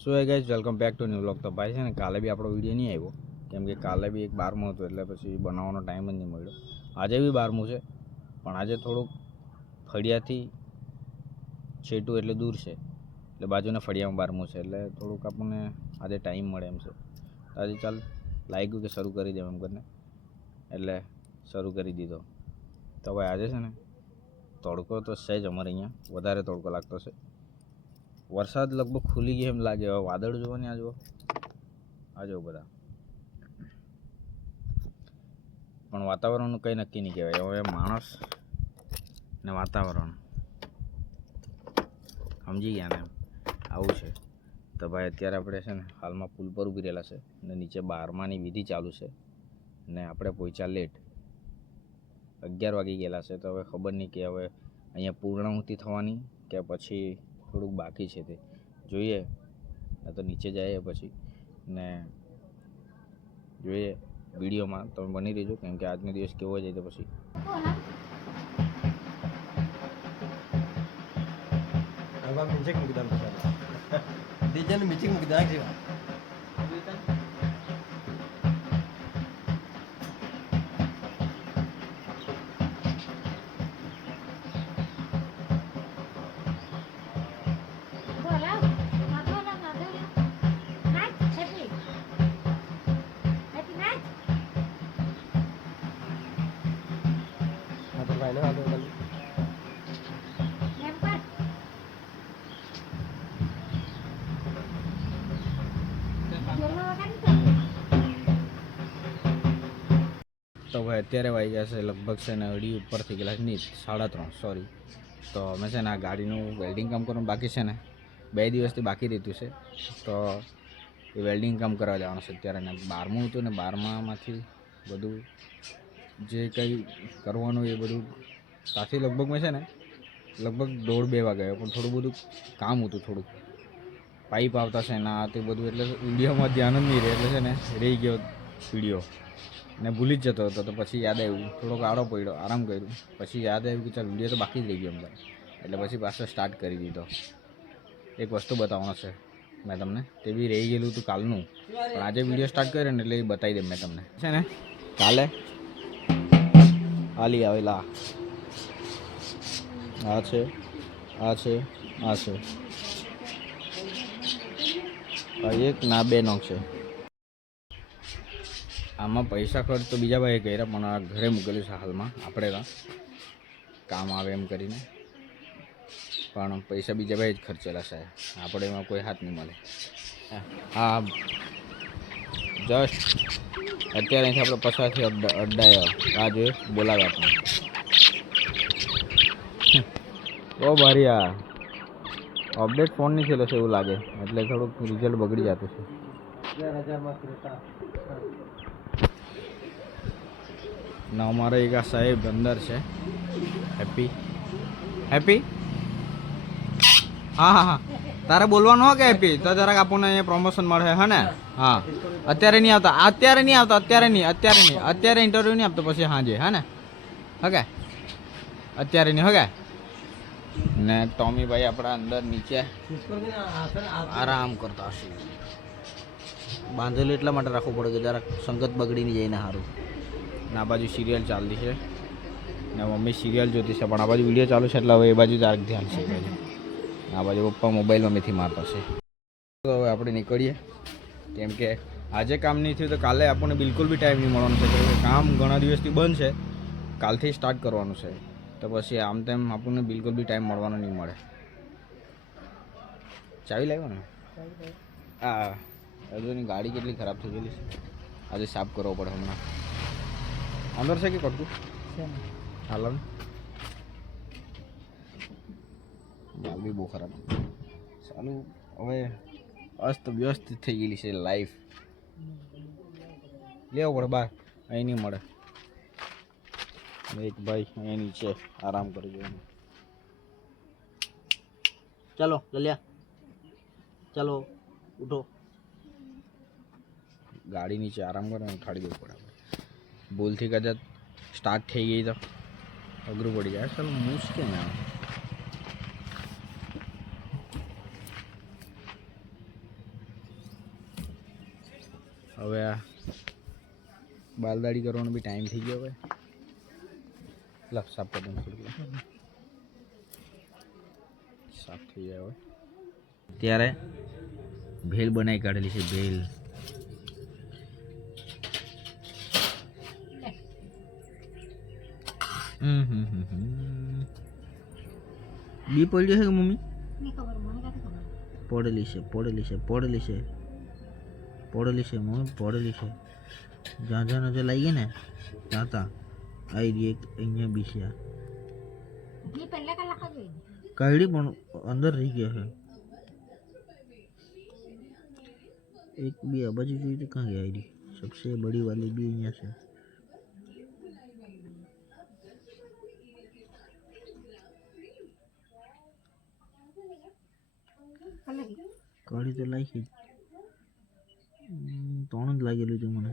So hey guys, welcome back to new vlog. તો ભાઈ છે ને કાલે બી આપણો વિડીયો નહીં આવ્યો કેમ કે કાલે બી એક 12મું હતું એટલે પછી બનાવવાનો ટાઈમ જ નહીં મળ્યો. આજે બી 12મું છે પણ આજે થોડુંક ફળિયાથી છેટું એટલે દૂર છે, એટલે બાજુના ફળિયામાં 12મું છે એટલે થોડુંક આપણને આજે ટાઈમ મળે એમ છે. આજે ચાલ લાગ્યું કે શરૂ કરી દેમ એમ કરીને એટલે શરૂ કરી દીધો. તો ભાઈ આજે છે ને તડકો તો છે જ, અમારે અહીંયા વધારે તડકો લાગતો છે. વરસાદ લગભગ ખુલી ગયો એમ લાગે. હવે વાદળ જોવો ને આ જો બધા, પણ વાતાવરણનું કંઈ નક્કી નહીં કહેવાય. હવે માણસ ને વાતાવરણ સમજી ગયા ને એમ આવું છે. તો ભાઈ અત્યારે આપણે છે ને હાલમાં પુલ પર ઊભી રહેલા છે અને નીચે 12માની વિધિ ચાલુ છે ને આપણે પહોંચ્યા લેટ, 11 વાગી ગયેલા છે. તો હવે ખબર નહીં કે હવે અહીંયા પૂર્ણાહુતિ થવાની કે પછી થોડુંક બાકી છે તે જોઈએ. તો નીચે જઈએ પછી ને જોઈએ. વિડીયોમાં તમે બની રહેજો કેમ કે આજનો દિવસ કેવો જાય તો પછી તો ભાઈ અત્યારે વાગ્યા છે લગભગ છે ને અઢી ઉપર થઈ ગયેલા, નહીં 3:30 સોરી. તો અમે છે ને આ ગાડીનું વેલ્ડિંગ કામ કરવાનું બાકી છે ને 2 દિવસથી બાકી રહેતું છે. તો એ વેલ્ડિંગ કામ કરવા જવાનું છે અત્યારે. ને 12મું હતું ને 12મામાંથી બધું જે કંઈ કરવાનું એ બધું ત્યાંથી લગભગ મેં છે ને લગભગ 1:30-2 વાગ્યા પણ થોડું બધું કામ હતું, થોડુંક પાઇપ આવતા છે ના તે બધું, એટલે વિડીયોમાં ધ્યાન જ નહીં રહે એટલે છે ને રહી ગયો વિડીયો ને ભૂલી જ જતો હતો. તો પછી યાદ આવ્યું, થોડોક આડો પડ્યો, આરામ કર્યું, પછી યાદ આવ્યું કે ચાલ વિડીયો તો બાકી જ રહી ગયો એમ, એટલે પછી પાછો સ્ટાર્ટ કરી દીધો. એક વસ્તુ બતાવવાનો છે મેં તમને, તે બી રહી ગયેલું હતું કાલનું, પણ આજે વિડીયો સ્ટાર્ટ કર્યો ને એટલે એ બતાવી દઉં મેં તમને. છે ને કાલે હાલી આવેલા આ છે, આ છે, આ છે, એક ના 2 નોક છે. આમાં પૈસા ખર્ચ તો બીજા ભાઈએ કર્યા પણ આ ઘરે મૂકેલું છે હાલમાં, આપણે ત્યાં કામ આવે એમ કરીને, પણ પૈસા બીજા ભાઈ જ ખર્ચેલા છે, આપણે એમાં કોઈ હાથ નહીં મળે. હા જસ્ટ અત્યારે અહીંથી આપણે પછાડથી અડ્ડાએ આ જોઈએ બોલાવે આપણે. બહુ ભારી આ અપડેટ ફોન નહીં થયેલો છે એવું લાગે, એટલે થોડુંક રિઝલ્ટ બગડી જતું છે. ના અમારે એક આ સાહેબ અંદર છે, હેપી હેપી. હા હા હા, તારે બોલવાનું હો કે હેપી, તો જરાક આપણને અહીંયા પ્રમોશન મળે હે ને. હા અત્યારે નહીં આવતા, અત્યારે નહીં આવતા, અત્યારે ઇન્ટરવ્યૂ નહીં આપતો, પછી હાજે હા ને. હકે અત્યારે નહીં હકે. ને ટોમી ભાઈ આપણા અંદર નીચે આરામ કરતા હશે. બાંધેલું એટલા માટે રાખવું પડે કે જરાક સંગત બગડી નહીં જાય ને સારું. ને આ બાજુ સિરિયલ ચાલતી છે ને મમ્મી સિરિયલ જોતી છે, પણ આ બાજુ વિડીયો ચાલુ છે એટલે હવે એ બાજુ જરાક ધ્યાન છે. એ બાજુ આ બાજુ પપ્પા મોબાઈલમાં મેથી મારતા છે. તો હવે આપણે નીકળીએ કેમ કે આજે કામ નહીં થયું તો કાલે આપણને બિલકુલ બી ટાઈમ નહીં મળવાનો છે. કામ ઘણા દિવસથી બંધ છે, કાલથી સ્ટાર્ટ કરવાનું છે. તો પછી આમ તેમ આપણને બિલકુલ બી ટાઈમ મળવાનો નહીં મળે. ચાવી લાવ્યો ને હા, હજુની ગાડી કેટલી ખરાબ થઈ ગયેલી છે, આજે સાફ કરવો પડે હમણાં. અંદર છે કે કટકું હાલ માલ બી બહુ ખરાબ ચાલુ. હવે અસ્ત વ્યસ્ત થઈ ગયેલી છે લાઈફ, લેવો પડે બહાર, અહીં નહીં મળે. એક ભાઈ અહીં નીચે આરામ કરી ગયો. ચાલો લલ્યા ચાલો ઉઠો. ગાડી નીચે આરામ કરે ઉઠાડી દેવું પડે. ભૂલથી કદાચ સ્ટાર્ટ થઈ ગઈ તો અઘરું પડી જાય. ચાલો મુશ્કેલ ના આવે. હવે આ બાલદાડી કરવાનો બી ટાઈમ થઈ ગયો. હવે લપ સાફ કરી દઉં થોડું, સાફ થઈ જાય. હવે ત્યારે ભેલ બનાવી કાઢેલી છે. ભેલ બી પડ્યો છે કે મમ્મી? પડેલી છે મમ્મી, પડેલી છે. જ્યાં જ્યાં નજર લાગી ગઈ ને ત્યાં ત્યાં આવી રહી. એક અહીંયા બી છે. કાઢી પણ અંદર રહી ગયા છે. એક બી આ બાજુ જોઈ તો ક્યાં ગયા? આવી સબસે બડી વાલી બી અહીંયા છે. કાઢી તો લાગી, 3 જ લાગેલું હતું મને.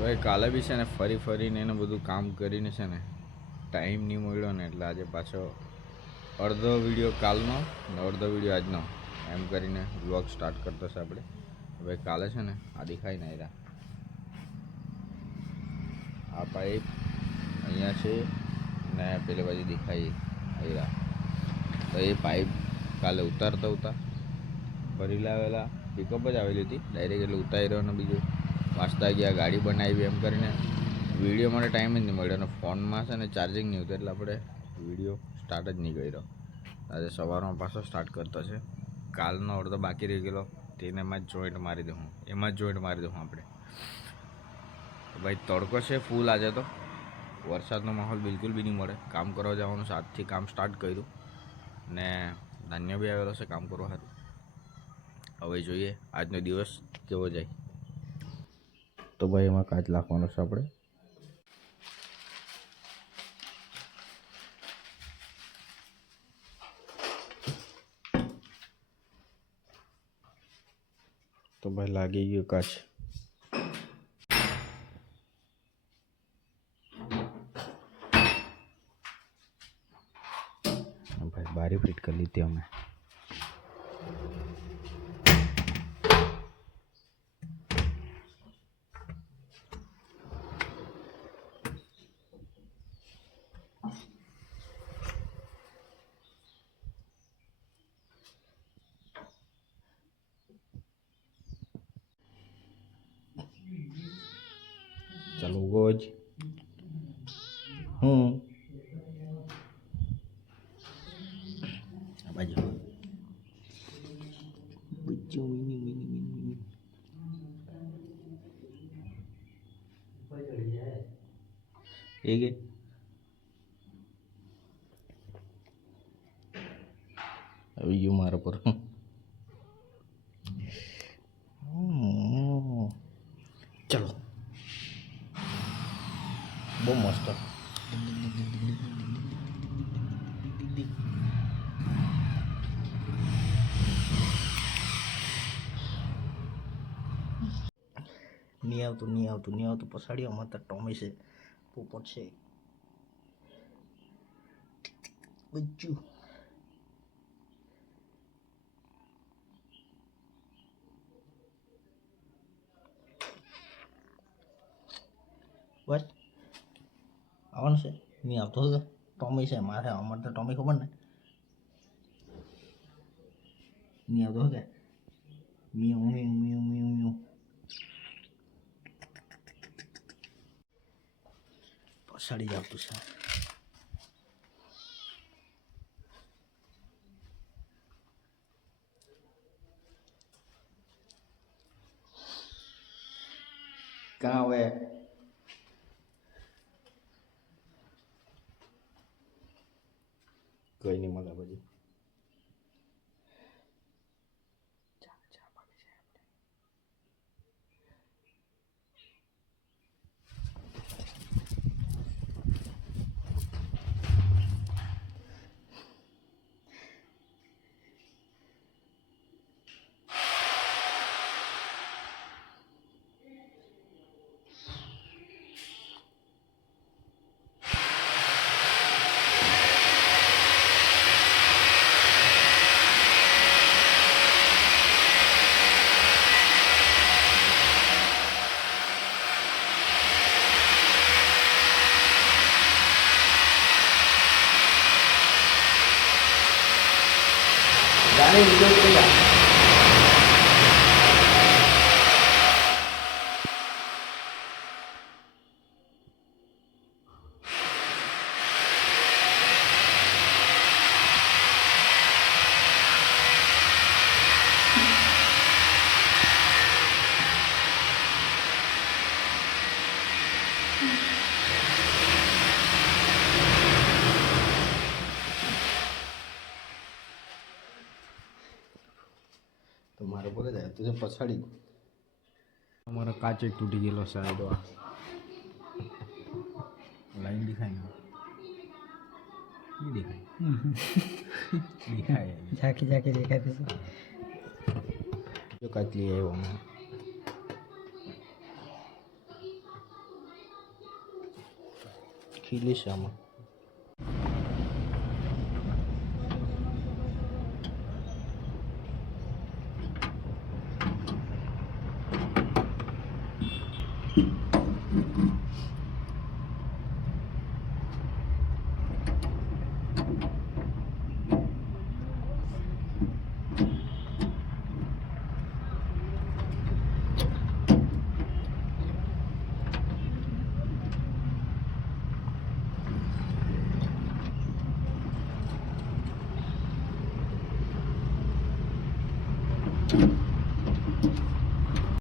હવે કાલે બી છે ને ફરીને એને બધું કામ કરીને છે ને ટાઈમ નહીં મળ્યો ને, એટલે આજે પાછો અડધો વિડીયો કાલનો ને અડધો વિડીયો આજનો એમ કરીને વ્લોગ સ્ટાર્ટ કરતો છે આપણે. હવે કાલે છે ને આ દેખાય ને આવ્યા આ પાઇપ અહીંયા છે ને પેલી બાજુ દેખાય આવ્યા. તો એ પાઇપ કાલે ઉતારતા ભરી લાવેલા પિકઅપ જ આવેલી હતી ડાયરેક્ટ, એટલે ઉતાર્યો ને બીજું વાંચતા ગયા, ગાડી બનાવી એમ કરીને વિડીયો માટે ટાઈમ જ નહીં મળ્યો. અને ફોનમાં છે ને ચાર્જિંગ નહીં હતું, એટલે આપણે વિડીયો સ્ટાર્ટ જ નહીં કર્યો. આજે સવારમાં પાછો સ્ટાર્ટ કરતો છે. કાલનો અડધો બાકી રહી ગયેલો તેને એમાં જ જોઈન્ટ મારી દઉં આપણે. ભાઈ તડકો છે ફૂલ. આજે તો વરસાદનો માહોલ બિલકુલ બી નહીં મળે. કામ કરવા જવાનું 7થી કામ સ્ટાર્ટ કર્યું ને ધાન્ય બી આવેલો છે કામ કરવા સારું. હવે જોઈએ આજનો દિવસ કેવો જાય. તો ભાઈ એમાં કાચ નાખવાનો છે આપણે. તો ભાઈ લાગી ગયું કાચ. ભાઈ બારી ફિટ કરી લીધી અમે. ચાલો ગોજ આ બાજુ એ કે આવી ગયું મારા પર. ચલો બહુ મસ્ત. નહીં આવતું પછાડી અમારે તો ટોમી છે, પોપટ છે. બચ્ચું બસ આવવાનું છે. નહીં આવતો હતો ટોમી છે મારે. અમારે તો ટોમી ખબર ને નહીં આવતો કે mu mu mu mu mu પછાડી જ આવતું છે. કાં હવે કોઈ નહીં મળે પછી. ગાડી વિડીયો કરી જા. તો મારે બોલે જાય તું પછાડી અમારો કાચ એક તૂટી ગયેલો સાઈડ લાઈન દેખાય ને નહીં દેખાય દેખાય ઝાંકી ઝાંકી દેખાતી છે. જો કાચ લઈ આવ્યો અમે ખીલી છે આમાં.